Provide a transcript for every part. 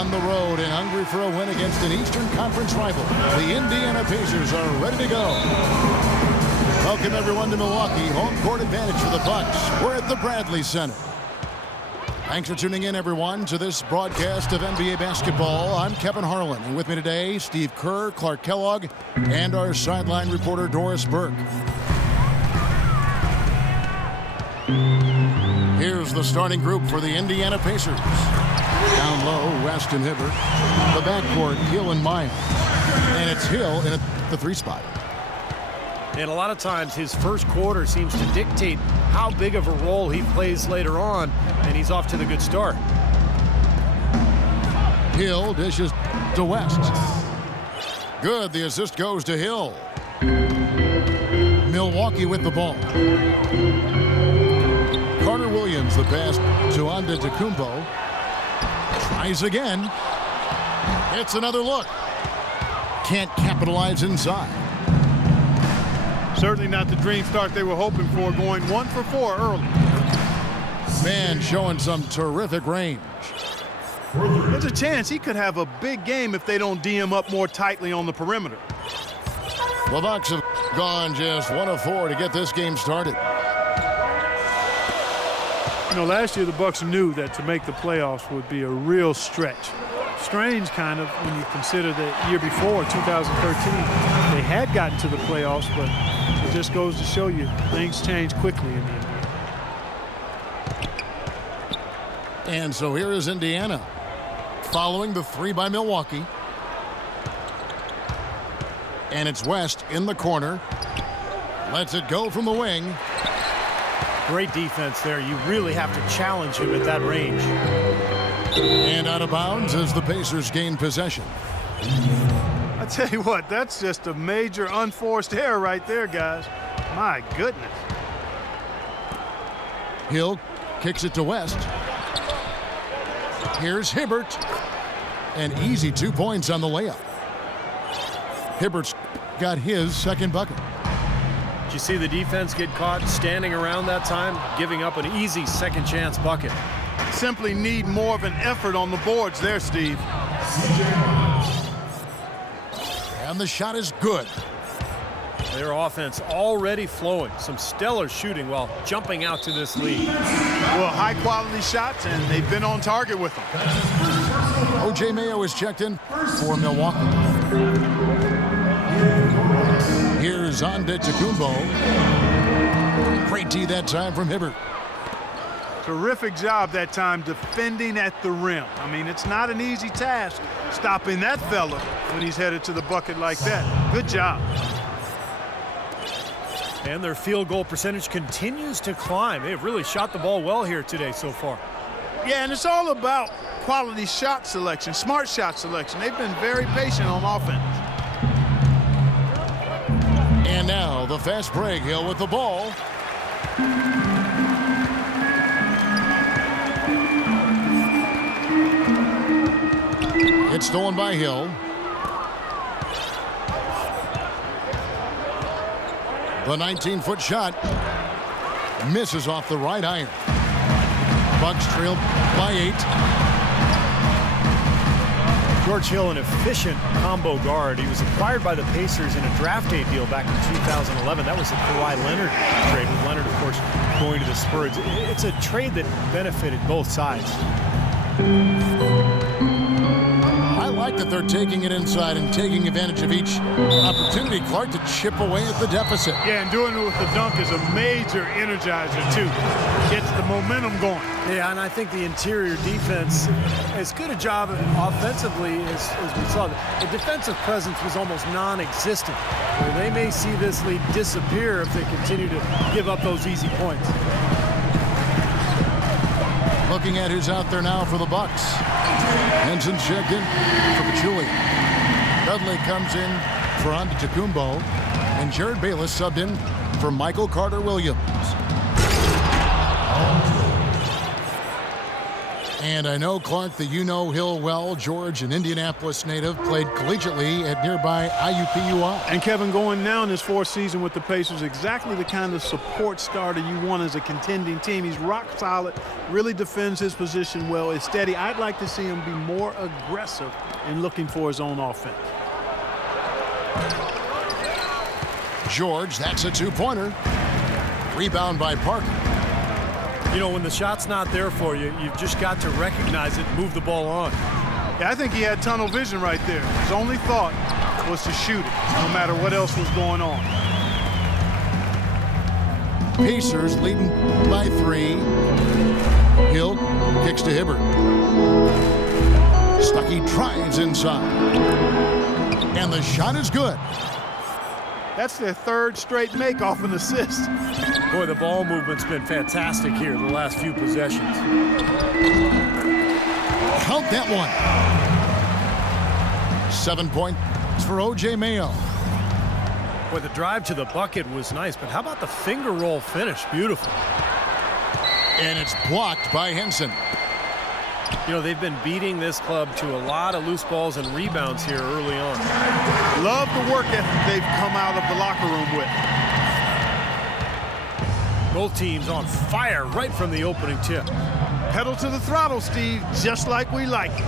On the road and hungry for a win against an Eastern Conference rival, the Indiana Pacers are ready to go. Welcome everyone to Milwaukee. Home court advantage for the Bucks. We're at the Bradley Center. Thanks for tuning in, everyone, to this broadcast of NBA basketball. I'm Kevin Harlan, and with me today, Steve Kerr, Clark Kellogg, and our sideline reporter, Doris Burke. Here's the starting group for the Indiana Pacers. Down low, West and Hibbert. The backcourt, Hill and Miles. And it's Hill in the 3 spot. And a lot of times his first quarter seems to dictate how big of a role he plays later on, and he's off to the good start. Hill dishes to West. Good, the assist goes to Hill. Milwaukee with the ball. Carter Williams, the pass to Antetokounmpo. Tries again. It's another look. Can't capitalize inside. Certainly not the dream start they were hoping for, going 1 for 4 early. Man showing some terrific range. There's a chance he could have a big game if they don't D him up more tightly on the perimeter. The Bucks have gone just 1 of 4 to get this game started. You know, last year the Bucks knew that to make the playoffs would be a real stretch. Strange, kind of, when you consider the year before, 2013, they had gotten to the playoffs, but it just goes to show you things change quickly in the NBA. And so here is Indiana, following the 3 by Milwaukee. And it's West in the corner. Lets it go from the wing. Great defense there. You really have to challenge him at that range. And out of bounds as the Pacers gain possession. I tell you what, that's just a major unforced error right there, guys. My goodness. Hill kicks it to West. Here's Hibbert. An easy 2 points on the layup. Hibbert's got his second bucket. Did you see the defense get caught standing around that time, giving up an easy second chance bucket? Simply need more of an effort on the boards there, Steve. And the shot is good. Their offense already flowing. Some stellar shooting while jumping out to this lead. Well, high-quality shots, and they've been on target with them. O.J. Mayo is checked in for Milwaukee. Here's Antetokounmpo. Great D that time from Hibbert. Terrific job that time defending at the rim. I mean, it's not an easy task stopping that fella when he's headed to the bucket like that. Good job. And their field goal percentage continues to climb. They've really shot the ball well here today so far. Yeah, and it's all about quality shot selection, smart shot selection. They've been very patient on offense. And now the fast break. Hill with the ball. It's stolen by Hill. The 19-foot shot misses off the right iron. Bucks trail by 8. George Hill, an efficient combo guard. He was acquired by the Pacers in a draft day deal back in 2011. That was the Kawhi Leonard trade, with Leonard, of course, going to the Spurs. It's a trade that benefited both sides. I like that they're taking it inside and taking advantage of each opportunity, Clark, to chip away at the deficit. Yeah, and doing it with the dunk is a major energizer, too. Gets the momentum going. Yeah, and I think the interior defense, as good a job offensively as we saw, the defensive presence was almost non-existent. Well, they may see this lead disappear if they continue to give up those easy points. Looking at who's out there now for the Bucks. Henson checked in for Pachulia. Dudley comes in for Antetokounmpo. And Jared Bayless subbed in for Michael Carter Williams. And I know, Clark, that you know Hill well. George, an Indianapolis native, played collegiately at nearby IUPUI. And Kevin, going now in his fourth season with the Pacers, exactly the kind of support starter you want as a contending team. He's rock solid, really defends his position well, is steady. I'd like to see him be more aggressive in looking for his own offense. George, that's a two-pointer. Rebound by Parker. You know, when the shot's not there for you, you've just got to recognize it and move the ball on. Yeah, I think he had tunnel vision right there. His only thought was to shoot it, no matter what else was going on. Pacers leading by 3. Hill kicks to Hibbert. Stuckey drives inside. And the shot is good. That's their third straight make off an assist. Boy, the ball movement's been fantastic here the last few possessions. Count that one. 7 points for O.J. Mayo. Boy, the drive to the bucket was nice, but how about the finger roll finish? Beautiful. And it's blocked by Henson. You know, they've been beating this club to a lot of loose balls and rebounds here early on. Love the work ethic they've come out of the locker room with. Both teams on fire right from the opening tip. Pedal to the throttle, Steve, just like we like it.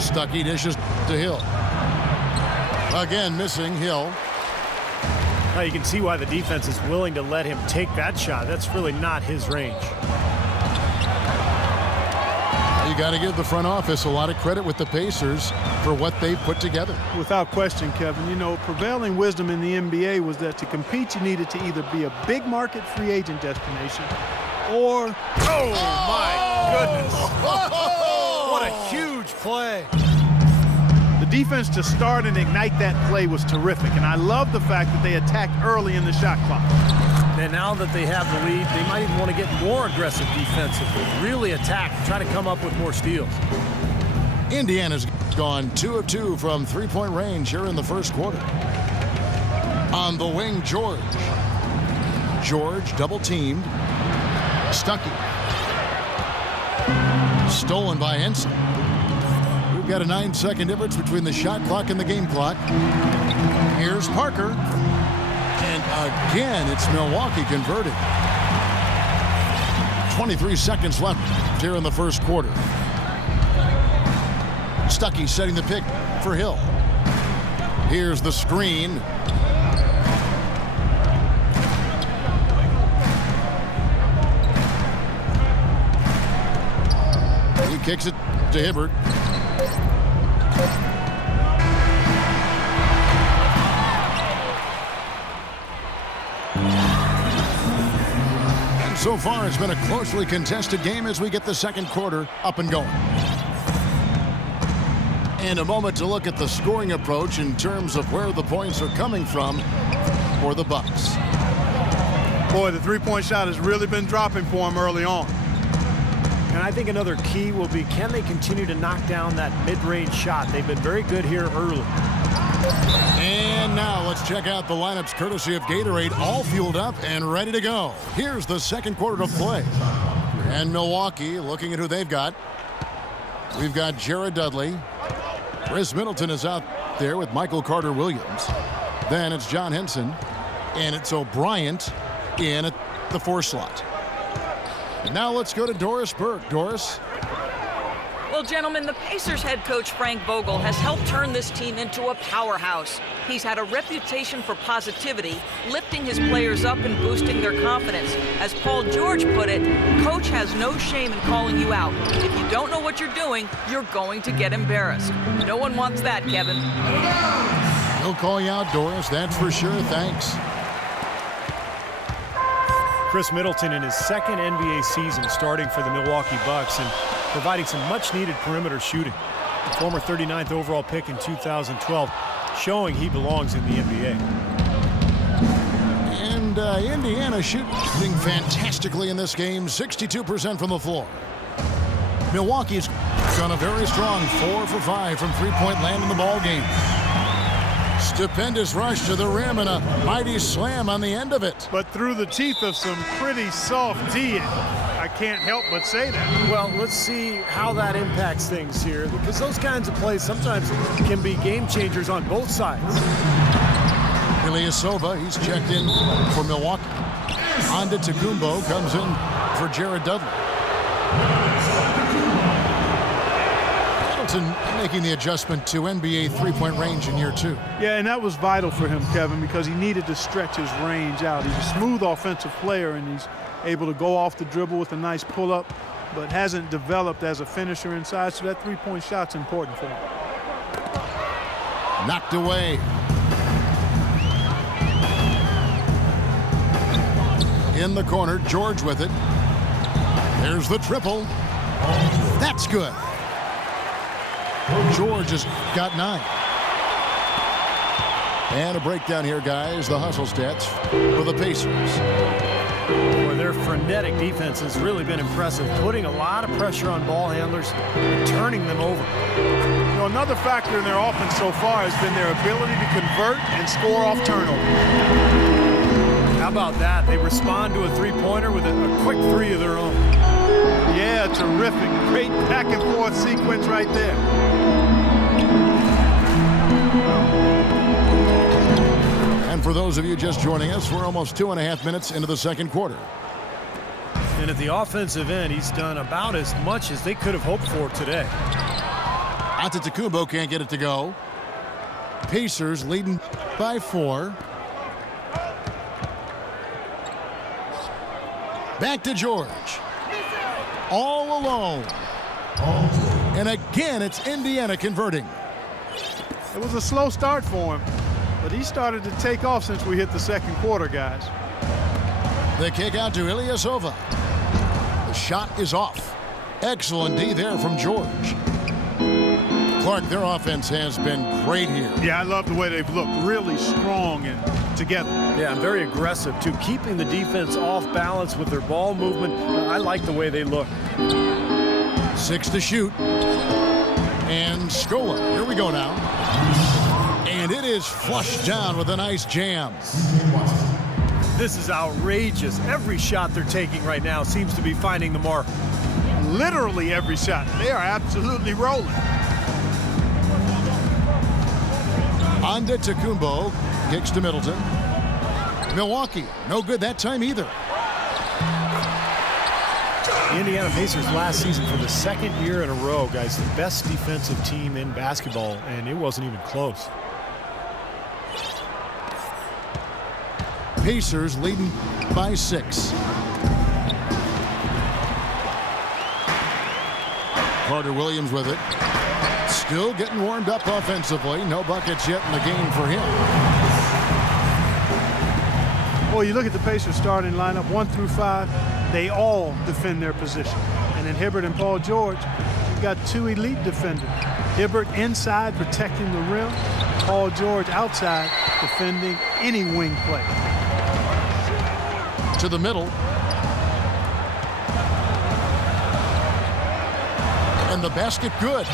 Stuckey dishes to Hill. Again, missing Hill. Now you can see why the defense is willing to let him take that shot. That's really not his range. You got to give the front office a lot of credit with the Pacers for what they've put together. Without question, Kevin, you know, prevailing wisdom in the NBA was that to compete, you needed to either be a big market free agent destination or... Oh, my goodness. What a huge play. The defense to start and ignite that play was terrific, and I love the fact that they attacked early in the shot clock. And now that they have the lead, they might even want to get more aggressive defensively, really attack, try to come up with more steals. Indiana's gone 2 of 2 from three-point range here in the first quarter. On the wing, George. George double-teamed. Stuckey. Stolen by Henson. We've got a 9-second difference between the shot clock and the game clock. Here's Parker. And again, it's Milwaukee converted. 23 seconds left here in the first quarter. Stuckey setting the pick for Hill. Here's the screen. He kicks it to Hibbert. So far, it's been a closely contested game as we get the second quarter up and going. And a moment to look at the scoring approach in terms of where the points are coming from for the Bucks. Boy, the three-point shot has really been dropping for them early on. And I think another key will be, can they continue to knock down that mid-range shot? They've been very good here early. And now let's check out the lineups courtesy of Gatorade, all fueled up and ready to go. Here's the second quarter of play. And Milwaukee looking at who they've got. We've got Jared Dudley. Chris Middleton is out there with Michael Carter-Williams. Then it's John Henson. And it's O'Brien in at the 4 slot. Now let's go to Doris Burke. Doris. Well, gentlemen, the Pacers head coach Frank Vogel has helped turn this team into a powerhouse. He's had a reputation for positivity, lifting his players up and boosting their confidence. As Paul George put it, coach has no shame in calling you out. If you don't know what you're doing, you're going to get embarrassed. No one wants that, Kevin. He'll call you out, Doris, that's for sure. Thanks. Chris Middleton in his second NBA season starting for the Milwaukee Bucks and providing some much-needed perimeter shooting. The former 39th overall pick in 2012, showing he belongs in the NBA. And Indiana shooting fantastically in this game, 62% from the floor. Milwaukee's gone a very strong 4 for 5 from three-point land in the ball game. Stupendous rush to the rim and a mighty slam on the end of it. But through the teeth of some pretty soft D. I can't help but say that. Well, let's see how that impacts things here, because those kinds of plays sometimes can be game changers on both sides. Ilyasova, he's checked in for Milwaukee. Antetokounmpo comes in for Jared Dudley. Middleton making the adjustment to NBA three-point range in year 2. Yeah, and that was vital for him, Kevin, because he needed to stretch his range out. He's a smooth offensive player, and he's able to go off the dribble with a nice pull-up, but hasn't developed as a finisher inside, so that three-point shot's important for him. Knocked away. In the corner, George with it. There's the triple. That's good. George has got 9. And a breakdown here, guys. The hustle stats for the Pacers. Boy, their frenetic defense has really been impressive, putting a lot of pressure on ball handlers and turning them over. You know, another factor in their offense so far has been their ability to convert and score off turnover. How about that? They respond to a three-pointer with a quick 3 of their own. Yeah, terrific. Great back-and-forth sequence right there. And for those of you just joining us, we're almost 2.5 minutes into the second quarter. And at the offensive end, he's done about as much as they could have hoped for today. Antetokounmpo can't get it to go. Pacers leading by 4. Back to George. All alone. And again, it's Indiana converting. It was a slow start for him, but he started to take off since we hit the second quarter, guys. The kick out to Ilyasova. The shot is off. Excellent D there from George. Clark, their offense has been great here. Yeah, I love the way they've looked. Really strong and together. Yeah, and very aggressive, too. Keeping the defense off balance with their ball movement. I like the way they look. 6 to shoot. And Scola. Here we go now. And it is flushed down with a nice jam. This is outrageous. Every shot they're taking right now seems to be finding the mark. Literally every shot. They are absolutely rolling. Antetokounmpo kicks to Middleton. Milwaukee, no good that time either. The Indiana Pacers last season for the second year in a row, guys, the best defensive team in basketball, and it wasn't even close. Pacers leading by 6. Carter Williams with it. Still getting warmed up offensively. No buckets yet in the game for him. Well, you look at the Pacers starting lineup 1 through 5, they all defend their position. And in Hibbert and Paul George, you've got 2 elite defenders. Hibbert inside protecting the rim, Paul George outside defending any wing play. To the middle. And the basket good.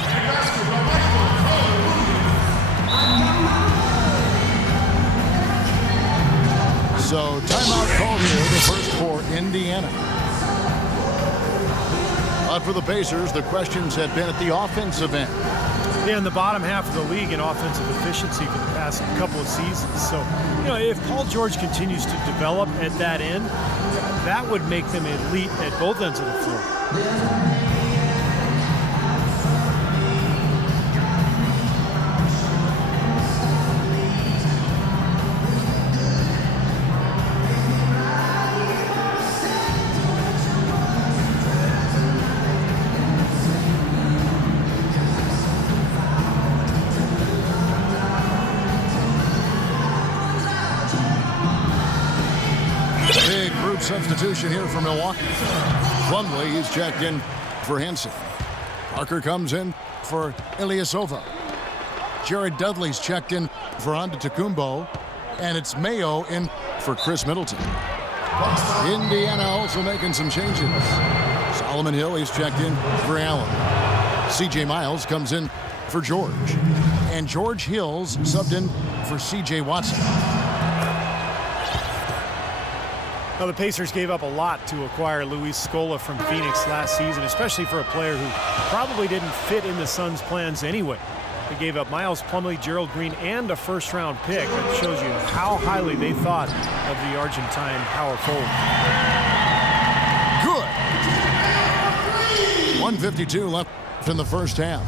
So timeout called here, the first for Indiana. But for the Pacers, the questions have been at the offensive end. Yeah, in the bottom half of the league in offensive efficiency for the past couple of seasons. So, you know, if Paul George continues to develop at that end, that would make them elite at both ends of the floor. Substitution here for Milwaukee. Plumlee, he's checked in for Henson. Parker comes in for Ilyasova. Jared Dudley's checked in for Antetokounmpo. And it's Mayo in for Chris Middleton. Indiana also making some changes. Solomon Hill, he's checked in for Allen. C.J. Miles comes in for George. And George Hill's subbed in for C.J. Watson. Well, the Pacers gave up a lot to acquire Luis Scola from Phoenix last season, especially for a player who probably didn't fit in the Suns' plans anyway. They gave up Miles Plumlee, Gerald Green, and a first-round pick. That shows you how highly they thought of the Argentine power forward. Good. 1:52 left in the first half.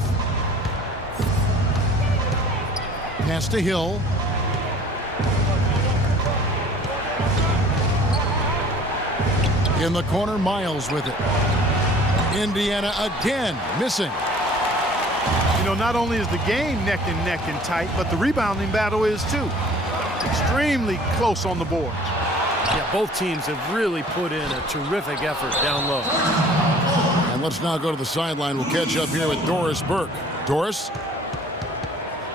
Pass to Hill. In the corner, Miles with it. Indiana again missing. You know, not only is the game neck and neck and tight, but the rebounding battle is too. Extremely close on the board. Yeah, both teams have really put in a terrific effort down low. And let's now go to the sideline. We'll catch up here with Doris Burke. Doris?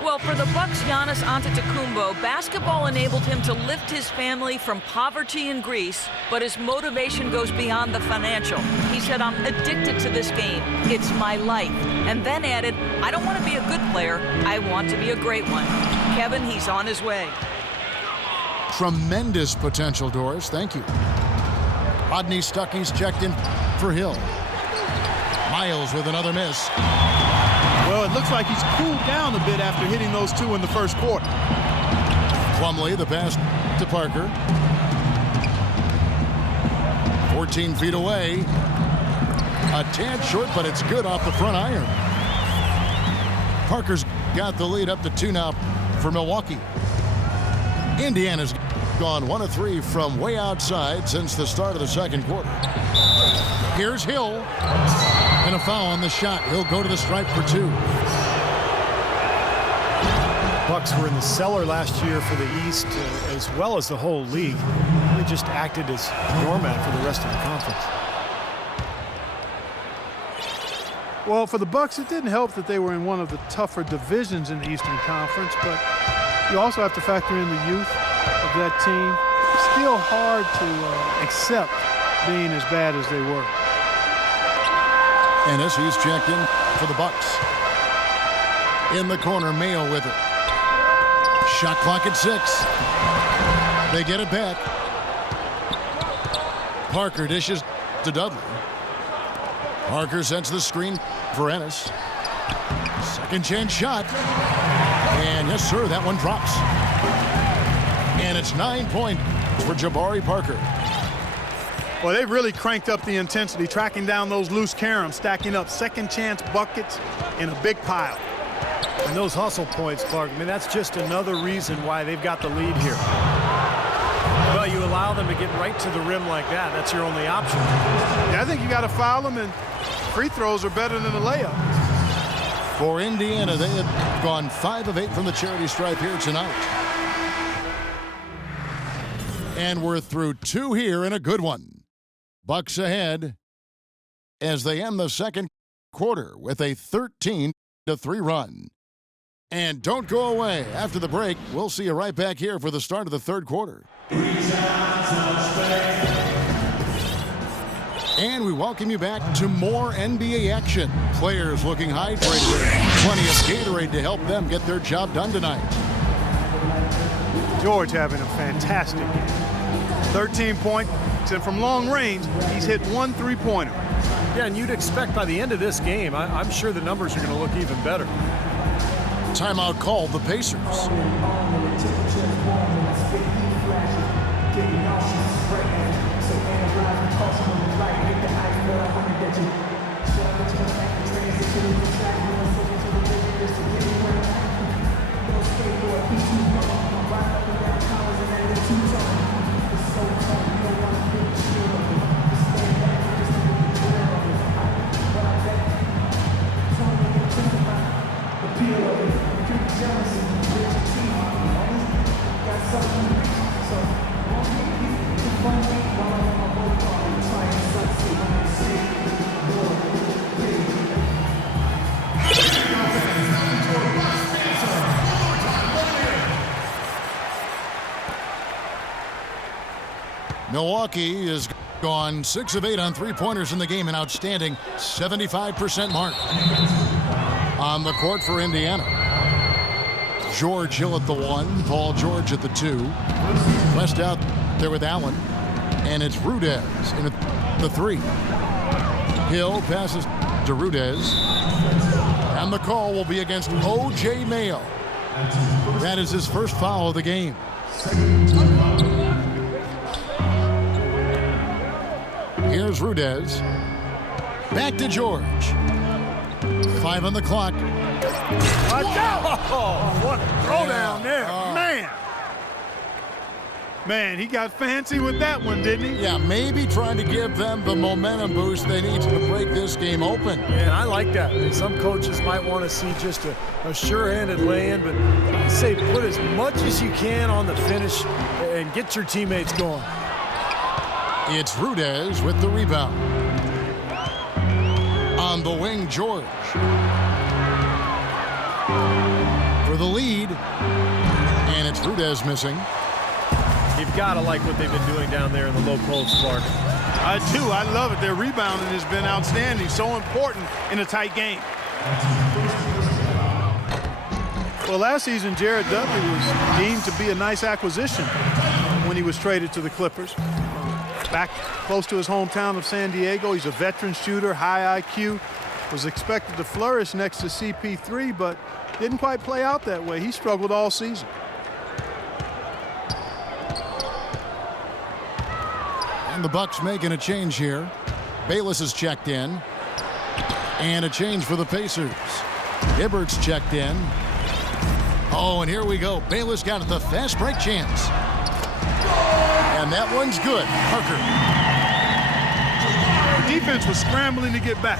Well, for the Bucks' Giannis Antetokounmpo, basketball enabled him to lift his family from poverty in Greece, but his motivation goes beyond the financial. He said, "I'm addicted to this game. It's my life." And then added, "I don't want to be a good player. I want to be a great one." Kevin, he's on his way. Tremendous potential, Doris. Thank you. Rodney Stuckey's checked in for Hill. Miles with another miss. Well, it looks like he's cooled down a bit after hitting those two in the first quarter. Plumlee, the pass to Parker. 14 feet away. A tad short, but it's good off the front iron. Parker's got the lead up to 2 now for Milwaukee. Indiana's gone 1 of 3 from way outside since the start of the second quarter. Here's Hill. And a foul on the shot. He'll go to the stripe for 2. Bucks were in the cellar last year for the East, as well as the whole league. They just acted as doormat for the rest of the conference. Well, for the Bucks, it didn't help that they were in one of the tougher divisions in the Eastern Conference, but you also have to factor in the youth of that team. Still hard to accept being as bad as they were. Ennis, he's checked in for the Bucks. In the corner, Mayo with it. Shot clock at 6. They get it back. Parker dishes to Dudley. Parker sets the screen for Ennis. Second chance shot. And yes, sir, that one drops. And it's 9 points for Jabari Parker. Well, they've really cranked up the intensity, tracking down those loose caroms, stacking up second chance buckets in a big pile. And those hustle points, Clark, I mean, that's just another reason why they've got the lead here. Well, you allow them to get right to the rim like that. That's your only option. Yeah, I think you got to foul them, and free throws are better than a layup. For Indiana, they have gone 5 of 8 from the charity stripe here tonight. And we're through 2 here in a good one. Bucks ahead as they end the second quarter with a 13-3 run. And don't go away. After the break, we'll see you right back here for the start of the third quarter. And we welcome you back to more NBA action. Players looking hydrated. Plenty of Gatorade to help them get their job done tonight. George having a fantastic game. 13 points, and from long range, he's hit 1 3-pointer. Yeah, and you'd expect by the end of this game, I'm sure the numbers are going to look even better. Timeout called the Pacers. Milwaukee is gone 6 of 8 on 3-pointers in the game, an outstanding 75% mark. On the court for Indiana, George Hill at the 1, Paul George at the 2. West out there with Allen. And it's Rudez in the 3. Hill passes to Rudez. And the call will be against O.J. Mayo. That is his first foul of the game. Here's Rudez. Back to George. 5 on the clock. Watch out! Oh, what a throwdown there. Man, he got fancy with that one, didn't he? Yeah, maybe trying to give them the momentum boost they need to break this game open. Man, I like that. I mean, some coaches might want to see just a sure-handed lay-in, but I say put as much as you can on the finish and get your teammates going. It's Rudez with the rebound. On the wing, George. For the lead. And it's Rudez missing. You've got to like what they've been doing down there in the low post, Clark. I do. I love it. Their rebounding has been outstanding. So important in a tight game. Well, last season, Jared Dudley was deemed to be a nice acquisition when he was traded to the Clippers. Back close to his hometown of San Diego. He's a veteran shooter, high IQ. Was expected to flourish next to CP3, but didn't quite play out that way. He struggled all season. And the Bucks making a change here. Bayless is checked in. And a change for the Pacers. Hibbert's checked in. Oh, and here we go. Bayless got the fast break chance. And that one's good. Parker. The defense was scrambling to get back.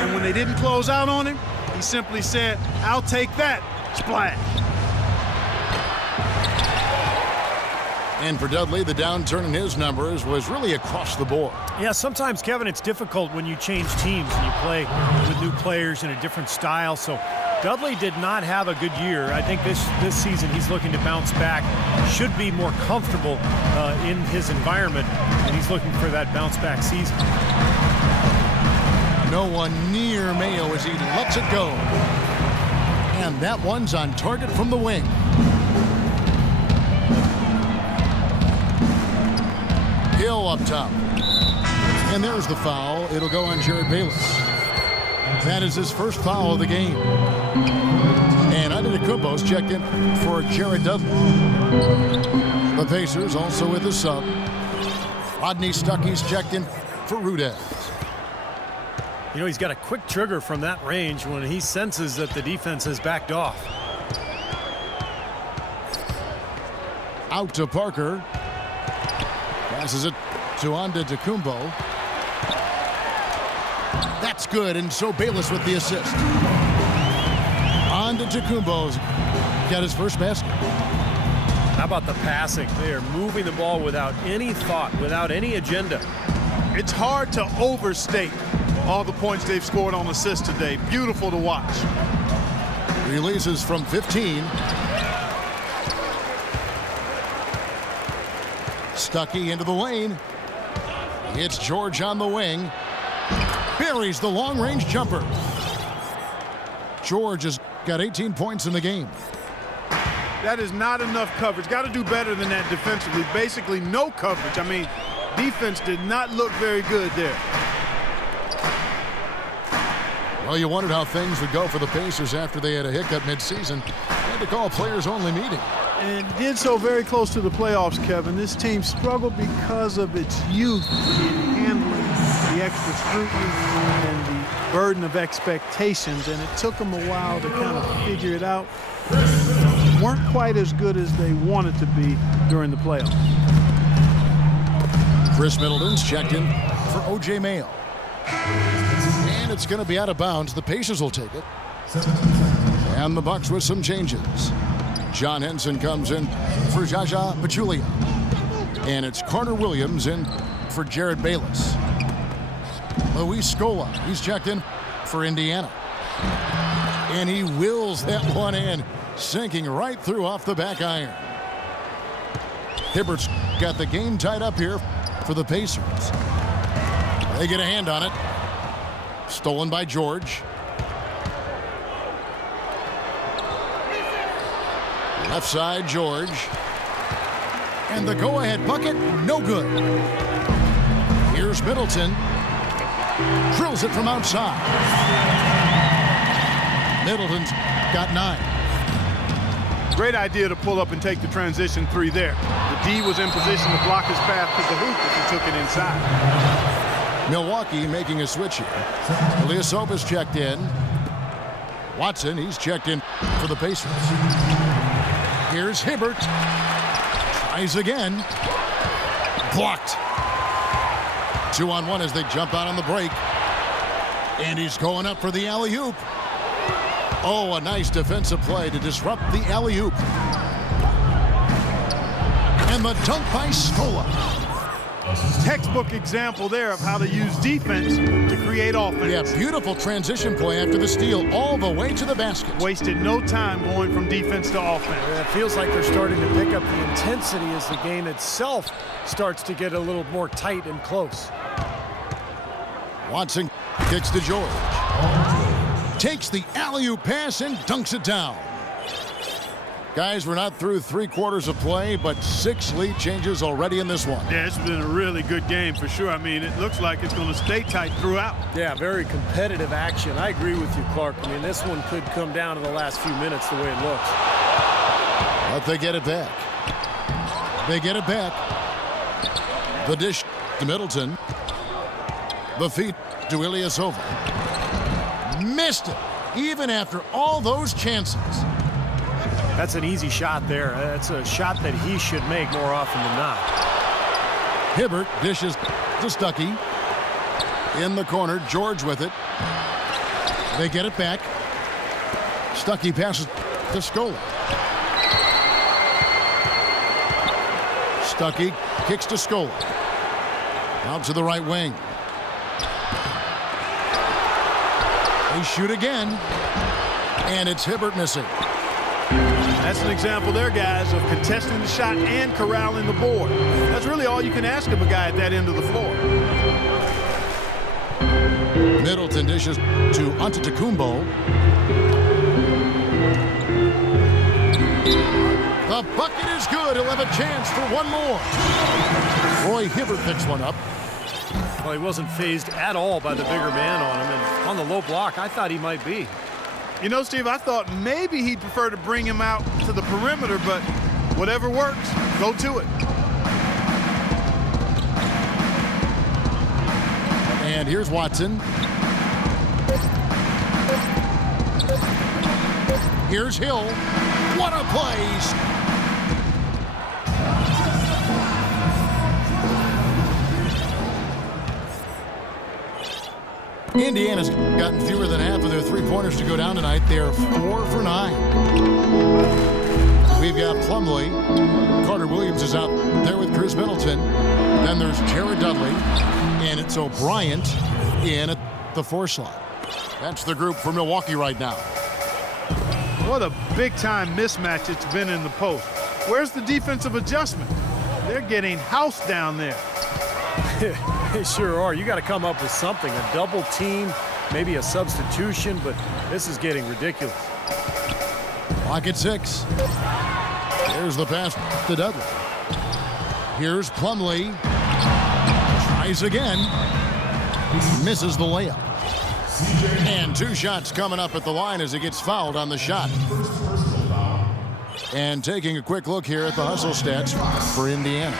And when they didn't close out on him, he simply said, "I'll take that." Splash. And for Dudley, the downturn in his numbers was really across the board. Yeah, sometimes, Kevin, it's difficult when you change teams and you play with new players in a different style. So Dudley did not have a good year. I think this season he's looking to bounce back. Should be more comfortable in his environment, and he's looking for that bounce back season. No one near Mayo as he lets it go. And that one's on target from the wing. Hill up top. And there's the foul. It'll go on Jared Bayless. That is his first foul of the game. And Antetokounmpo's checked in for Jared Dudley. The Pacers also with a sub. Rodney Stuckey's checked in for Rudez. You know, he's got a quick trigger from that range when he senses that the defense has backed off. Out to Parker. Passes it to Antetokounmpo. That's good, and so Bayless with the assist. Antetokounmpo's got his first basket. How about the passing? They are moving the ball without any thought, without any agenda. It's hard to overstate all the points they've scored on assists today. Beautiful to watch. Releases from 15. Stuckey into the lane. It's George on the wing. Buries the long-range jumper. George has got 18 points in the game. That is not enough coverage. Got to do better than that defensively. Basically no coverage. I mean, defense did not look very good there. Well, you wondered how things would go for the Pacers after they had a hiccup midseason. They had to call a players-only meeting. And did so very close to the playoffs, Kevin. This team struggled because of its youth in handling the extra scrutiny and the burden of expectations, and it took them a while to kind of figure it out. Weren't quite as good as they wanted to be during the playoffs. Chris Middleton's checked in for O.J. Mayo. And it's going to be out of bounds. The Pacers will take it. And the Bucks with some changes. John Henson comes in for Jaja Pachulia. And it's Carter Williams in for Jared Bayless. Luis Scola, he's checked in for Indiana. And he wills that one in, sinking right through off the back iron. Hibbert's got the game tied up here for the Pacers. They get a hand on it. Stolen by George. Left side, George. And the go-ahead bucket, no good. Here's Middleton. Drills it from outside. Middleton's got 9. Great idea to pull up and take the transition 3 there. The D was in position to block his path to the hoop if he took it inside. Milwaukee making a switch here. Ilyasova's checked in. Watson, he's checked in for the Pacers. Here's Hibbert. Tries again. Blocked. 2-on-1 as they jump out on the break. And he's going up for the alley-oop. Oh, a nice defensive play to disrupt the alley-oop. And the dunk by Scola. Textbook example there of how to use defense to create offense. Yeah, beautiful transition play after the steal all the way to the basket. Wasted no time going from defense to offense. It feels like they're starting to pick up the intensity as the game itself starts to get a little more tight and close. Watson kicks to George. Takes the alley-oop pass and dunks it down. Guys, we're not through 3 quarters of play, but 6 lead changes already in this one. Yeah, it's been a really good game for sure. I mean, it looks like it's going to stay tight throughout. Yeah, very competitive action. I agree with you, Clark. I mean, this one could come down to the last few minutes the way it looks. But they get it back. They get it back. The dish to Middleton. The feed to Ilyasova. Missed it, even after all those chances. That's an easy shot there. That's a shot that he should make more often than not. Hibbert dishes to Stuckey. In the corner, George with it. They get it back. Stuckey passes to Scola. Stuckey kicks to Scola. Out to the right wing. They shoot again. And it's Hibbert missing. That's an example there, guys, of contesting the shot and corralling the board. That's really all you can ask of a guy at that end of the floor. Middleton dishes to Antetokounmpo. The bucket is good. He'll have a chance for one more. Roy Hibbert picks one up. Well, he wasn't fazed at all by the bigger man on him. And on the low block, I thought he might be. You know, Steve, I thought maybe he'd prefer to bring him out to the perimeter, but whatever works, go to it. And here's Watson. Here's Hill. What a play! Indiana's gotten fewer than half of their three-pointers to go down tonight. They're 4 for 9. We've got Plumlee. Carter Williams is out there with Chris Middleton. Then there's Jared Dudley. And it's O'Brien in at the 4 slot. That's the group for Milwaukee right now. What a big-time mismatch it's been in the post. Where's the defensive adjustment? They're getting housed down there. They sure are. You got to come up with something. A double team, maybe a substitution, but this is getting ridiculous. Clock at 6. Here's the pass to Dudley. Here's Plumlee. Tries again. Misses the layup. And 2 shots coming up at the line as he gets fouled on the shot. And taking a quick look here at the hustle stats for Indiana.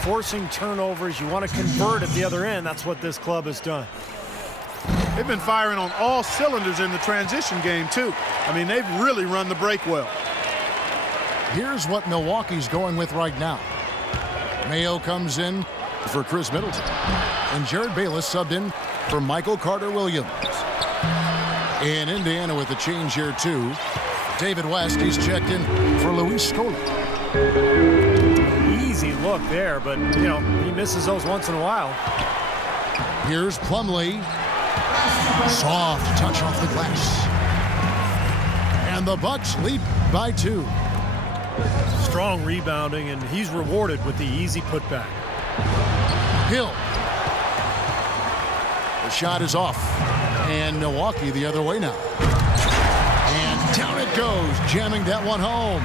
Forcing turnovers, you want to convert at the other end. That's what this club has done. They've been firing on all cylinders in the transition game, too. I mean, they've really run the break well. Here's what Milwaukee's going with right now. Mayo comes in for Chris Middleton. And Jared Bayless subbed in for Michael Carter-Williams. In Indiana with a change here, too. David West, he's checked in for Luis Scola. Easy look there, but, you know, he misses those once in a while. Here's Plumlee. Soft touch off the glass. And the Bucks lead by 2. Strong rebounding, and he's rewarded with the easy putback. Hill. The shot is off. And Milwaukee the other way now. And down it goes, jamming that one home.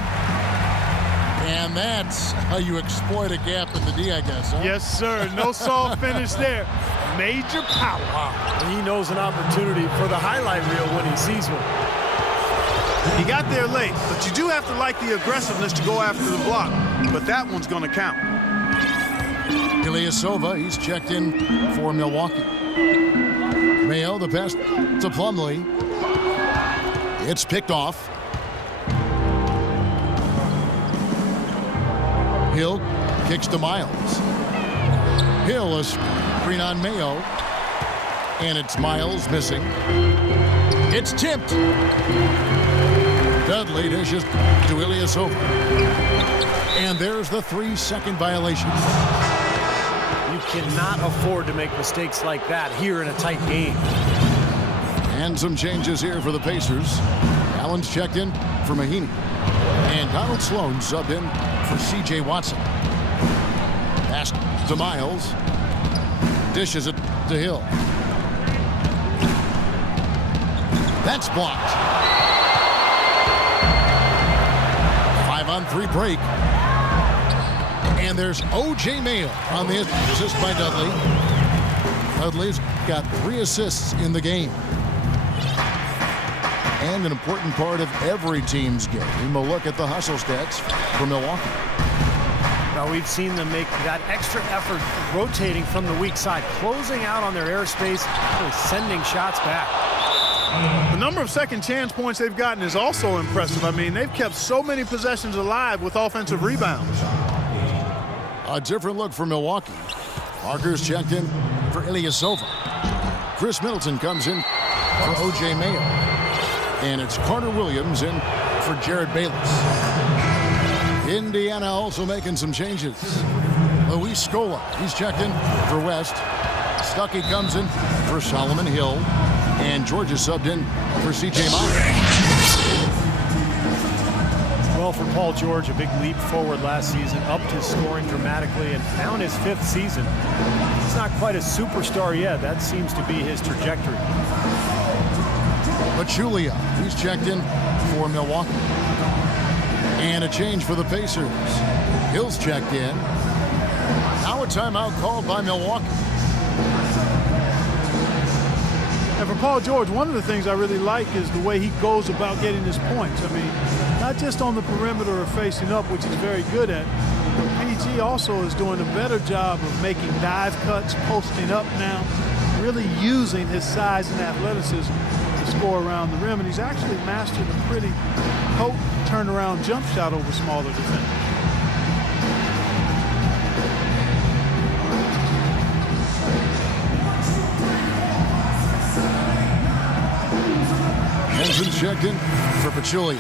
And that's how you exploit a gap in the D, I guess, huh? Yes, sir. No soft finish there. Major power. Wow. He knows an opportunity for the highlight reel when he sees one. He got there late, but you do have to like the aggressiveness to go after the block. But that one's going to count. Ilyasova, he's checked in for Milwaukee. Mayo, the pass to Plumlee. It's picked off. Hill kicks to Miles. Hill is screen on Mayo. And it's Miles missing. It's tipped. Dudley dishes to Ilyasova. And there's the 3-second violation. You cannot afford to make mistakes like that here in a tight game. And some changes here for the Pacers. Allen's checked in for Mahinmi. And Donald Sloan subbed in for C.J. Watson. Pass to Miles. Dishes it to Hill. That's blocked. 5-on-3 break. And there's O.J. Mayo on the assist by Dudley. Dudley's got 3 assists in the game. And an important part of every team's game. We'll look at the hustle stats for Milwaukee. Now we've seen them make that extra effort rotating from the weak side, closing out on their airspace, really sending shots back. The number of second chance points they've gotten is also impressive. I mean, they've kept so many possessions alive with offensive rebounds. A different look for Milwaukee. Parker's checked in for Ilyasova. Chris Middleton comes in for O.J. Mayo. And it's Carter Williams in for Jared Bayless. Indiana also making some changes. Luis Scola, he's checked in for West. Stuckey comes in for Solomon Hill. And Georgia subbed in for C.J. Miles. Well, for Paul George, a big leap forward last season, upped his scoring dramatically, and now in his 5th season. He's not quite a superstar yet. That seems to be his trajectory. Pachulia, he's checked in for Milwaukee. And a change for the Pacers. Hill's checked in. Now a timeout called by Milwaukee. And for Paul George, one of the things I really like is the way he goes about getting his points. I mean, not just on the perimeter or facing up, which he's very good at, but PG also is doing a better job of making dive cuts, posting up now, really using his size and athleticism to score around the rim. And he's actually mastered a pretty potent turnaround jump shot over smaller defenders. Henson's checked in for Pachulia.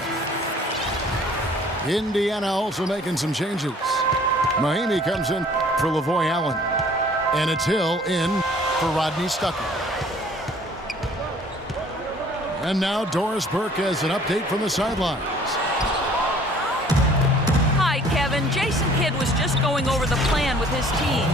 Indiana also making some changes. Mahinmi comes in for Lavoy Allen. And it's Hill in for Rodney Stuckey. And now Doris Burke has an update from the sidelines. Hi, Kevin. Jason Kidd was just going over the plan with his team.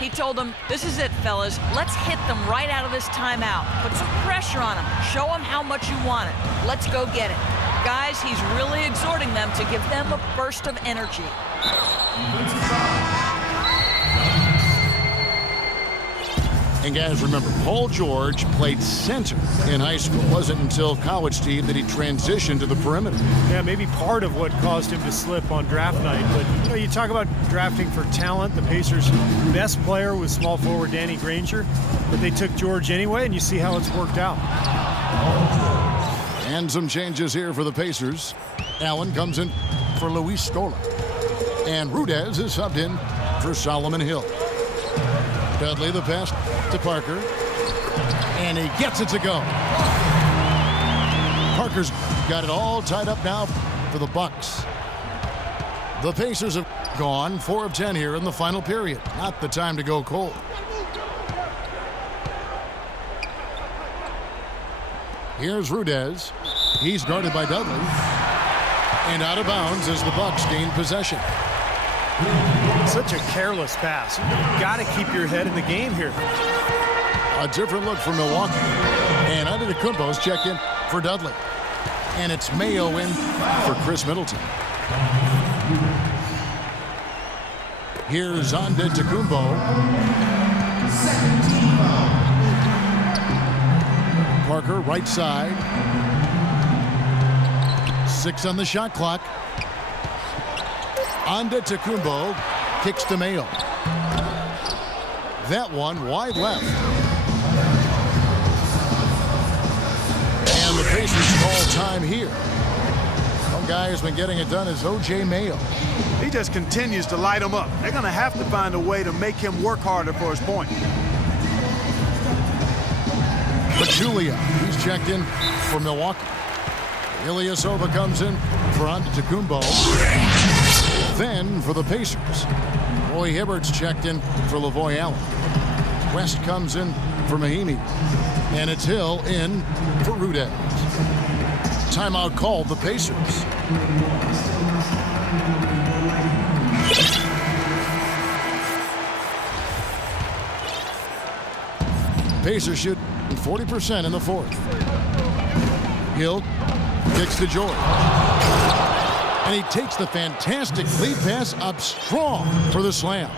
He told them, this is it, fellas. Let's hit them right out of this timeout. Put some pressure on them. Show them how much you want it. Let's go get it. Guys, he's really exhorting them to give them a burst of energy. And guys, remember, Paul George played center in high school. It wasn't until college, Steve, that he transitioned to the perimeter. Yeah, maybe part of what caused him to slip on draft night. But, you know, you talk about drafting for talent. The Pacers' best player was small forward Danny Granger. But they took George anyway, and you see how it's worked out. And some changes here for the Pacers. Allen comes in for Luis Scola. And Rudez is subbed in for Solomon Hill. Dudley the pass to Parker. And he gets it to go. Parker's got it all tied up now for the Bucks. The Pacers have gone 4 of 10 here in the final period. Not the time to go cold. Here's Rudez. He's guarded by Dudley. And out of bounds as the Bucks gain possession. Such a careless pass. You've got to keep your head in the game here. A different look for Milwaukee. And Antetokounmpo's checked in for Dudley. And it's Mayo in for Chris Middleton. Here's Antetokounmpo. Parker, right side. 6 on the shot clock. Antetokounmpo kicks to Mayo. That one wide left. And the Pacers call time here. One guy who's been getting it done is O.J. Mayo. He just continues to light him up. They're going to have to find a way to make him work harder for his point. Pachulia, he's checked in for Milwaukee. Ilyasova comes in for Antetokounmpo. Then for the Pacers, Roy Hibbert's checked in for Lavoy Allen. West comes in for Mahimi. And it's Hill in for Rudez. Timeout called the Pacers. Pacers shoot 40% in the fourth. Hill kicks to George. And he takes the fantastic lead pass up strong for the slam.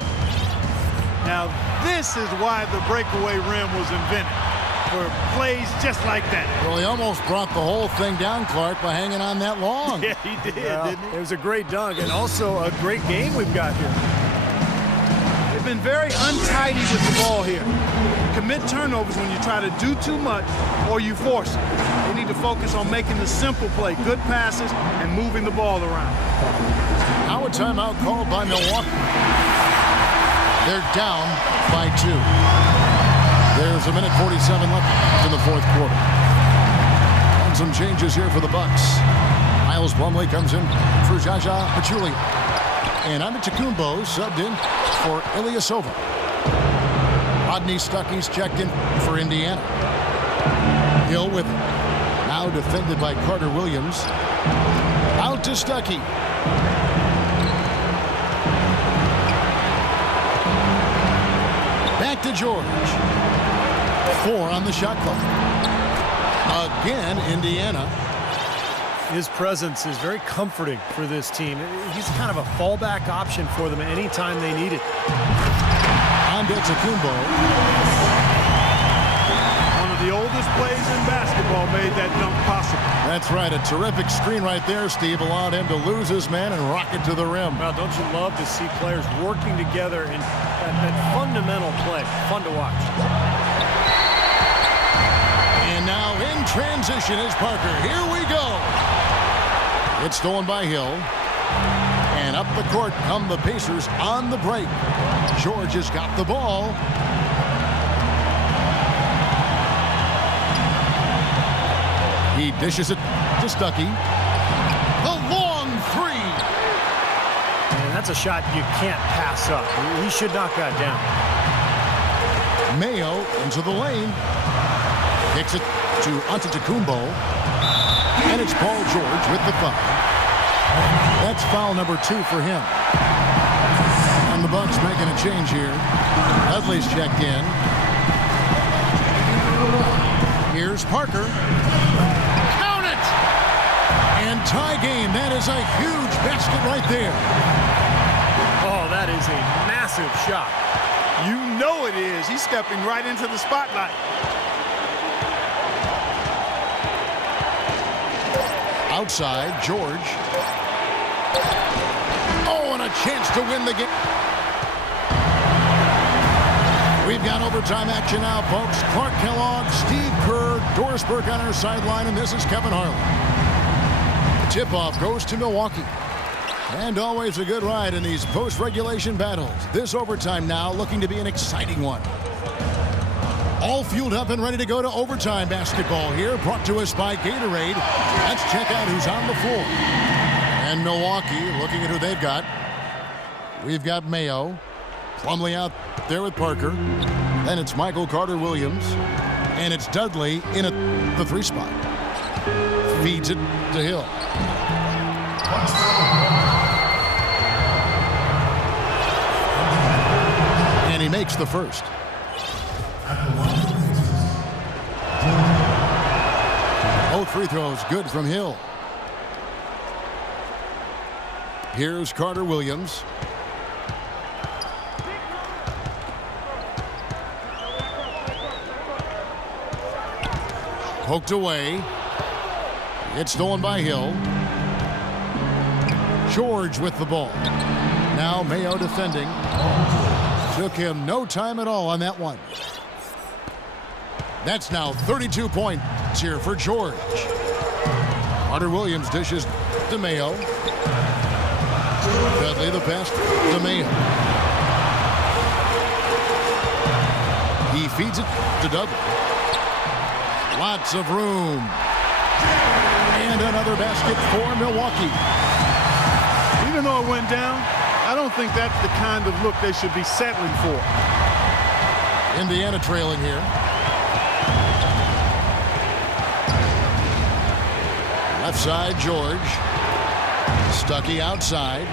Now, this is why the breakaway rim was invented, for plays just like that. Well, he almost brought the whole thing down, Clark, by hanging on that long. Yeah, he did, didn't he? It was a great dunk and also a great game we've got here. They've been very untidy with the ball here. Commit turnovers when you try to do too much or you force it. They need to focus on making the simple play, good passes, and moving the ball around. Now a timeout called by Milwaukee. They're down by 2. There's a minute 47 left in the fourth quarter. And some changes here for the Bucks. Miles Plumlee comes in for Jaja Pachulia. And Antetokounmpo subbed in for Ilyasova. Rodney Stuckey's checked in for Indiana. Hill with now defended by Carter Williams. Out to Stuckey. Back to George. 4 on the shot clock. Again, Indiana. His presence is very comforting for this team. He's kind of a fallback option for them anytime they need it. Antetokounmpo. One of the oldest plays in basketball made that dunk possible. That's right. A terrific screen right there, Steve. Allowed him to lose his man and rock it to the rim. Well, don't you love to see players working together in that fundamental play? Fun to watch. And now in transition is Parker. Here we go. It's stolen by Hill. And up the court come the Pacers on the break. George has got the ball. He dishes it to Stuckey. The long 3. And that's a shot you can't pass up. He should knock that down. Mayo into the lane. Kicks it to Antetokounmpo. And it's Paul George with the foul. That's foul number 2 for him. And the Bucks making a change here. Dudley's checked in. Here's Parker. Count it! And tie game. That is a huge basket right there. Oh, that is a massive shot. You know it is. He's stepping right into the spotlight. Outside, George. Oh, and a chance to win the game. We've got overtime action now, folks. Clark Kellogg, Steve Kerr, Doris Burke on our sideline, and this is Kevin Harlan. The tip-off goes to Milwaukee. And always a good ride in these post-regulation battles. This overtime now looking to be an exciting one. All fueled up and ready to go to overtime basketball here, brought to us by Gatorade. Let's check out who's on the floor. And Milwaukee, looking at who they've got. We've got Mayo. Plumlee out there with Parker. Then it's Michael Carter Williams. And it's Dudley in at the 3 spot. Feeds it to Hill. And he makes the first. Both free throws good from Hill. Here's Carter Williams. Poked away. It's stolen by Hill. George with the ball. Now Mayo defending. Took him no time at all on that one. That's now 32 points here for George. Carter Williams dishes to Mayo. Dudley the pass to Mayo. He feeds it to Dudley. Lots of room. And another basket for Milwaukee. Even though it went down, I don't think that's the kind of look they should be settling for. Indiana trailing here. Left side, George. Stuckey outside.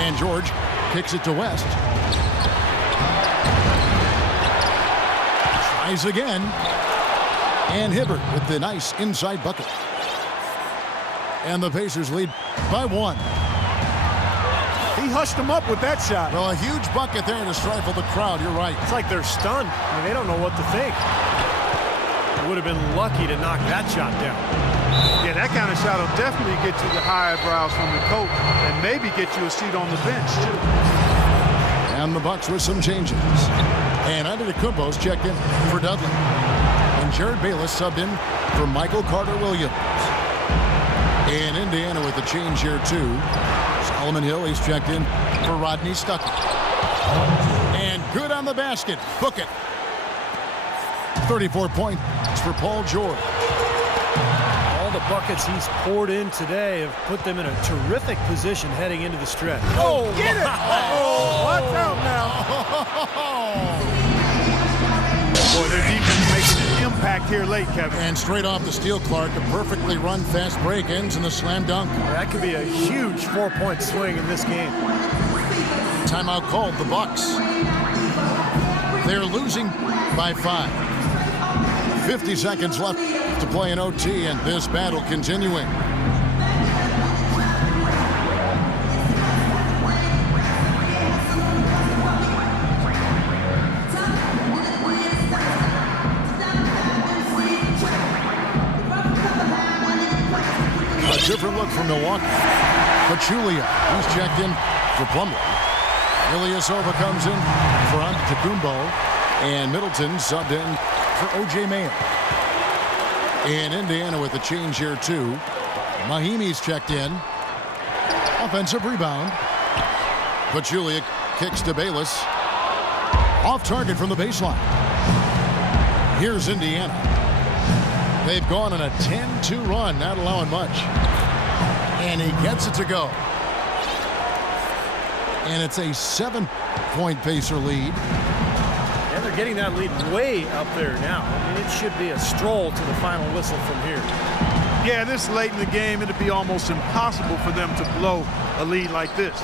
And George kicks it to West. Tries again. And Hibbert with the nice inside bucket. And the Pacers lead by 1. He hushed them up with that shot. Well, a huge bucket there to stifle the crowd. You're right. It's like they're stunned. I mean, they don't know what to think. They would have been lucky to knock that shot down. Yeah, that kind of shot will definitely get you the high eyebrows from the coach and maybe get you a seat on the bench, too. And the Bucks with some changes. And Antetokounmpo's checked in for Dudley. And Jared Bayless subbed in for Michael Carter Williams. And Indiana with a change here, too. Solomon Hill, he's checked in for Rodney Stuckey. And good on the basket. Book it. 34 points for Paul George. All the buckets he's poured in today have put them in a terrific position heading into the stretch. Oh, get it! Oh, watch out now. Boy, their defense making an impact here late, Kevin. And straight off the steal, Clark, a perfectly run fast break ends in the slam dunk. That could be a huge 4-point swing in this game. Timeout called, the Bucks. They're losing by 5. 50 seconds left to play in OT, and this battle continuing. A different look from Milwaukee. Pachulia, he's checked in for Plumlee. Ilyasova comes in for Antetokounmpo, and Middleton subbed in for O.J. Mayo. And Indiana with a change here, too. Mahimi's checked in. Offensive rebound. Pachulia kicks to Bayless. Off target from the baseline. Here's Indiana. They've gone on a 10-2 run, not allowing much. And he gets it to go. And it's a 7-point Pacer lead. And they're getting that lead way up there now. I mean, it should be a stroll to the final whistle from here. Yeah, this late in the game, it'd be almost impossible for them to blow a lead like this.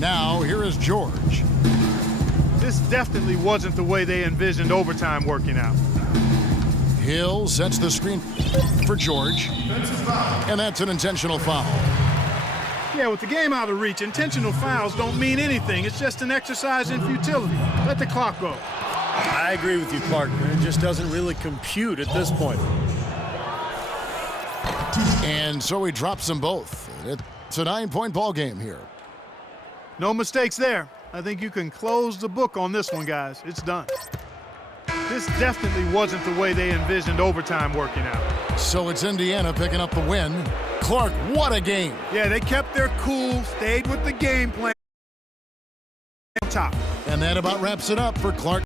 Now, here is George. This definitely wasn't the way they envisioned overtime working out. Hill sets the screen for George. And that's an intentional foul. Yeah, with the game out of reach, intentional fouls don't mean anything. It's just an exercise in futility. Let the clock go. I agree with you, Clark. It just doesn't really compute at this point. And so he drops them both. It's a 9-point ball game here. No mistakes there. I think you can close the book on this one, guys. It's done. This definitely wasn't the way they envisioned overtime working out. So it's Indiana picking up the win. Clark, what a game. Yeah, they kept their cool, stayed with the game plan on top. And that about wraps it up for Clark.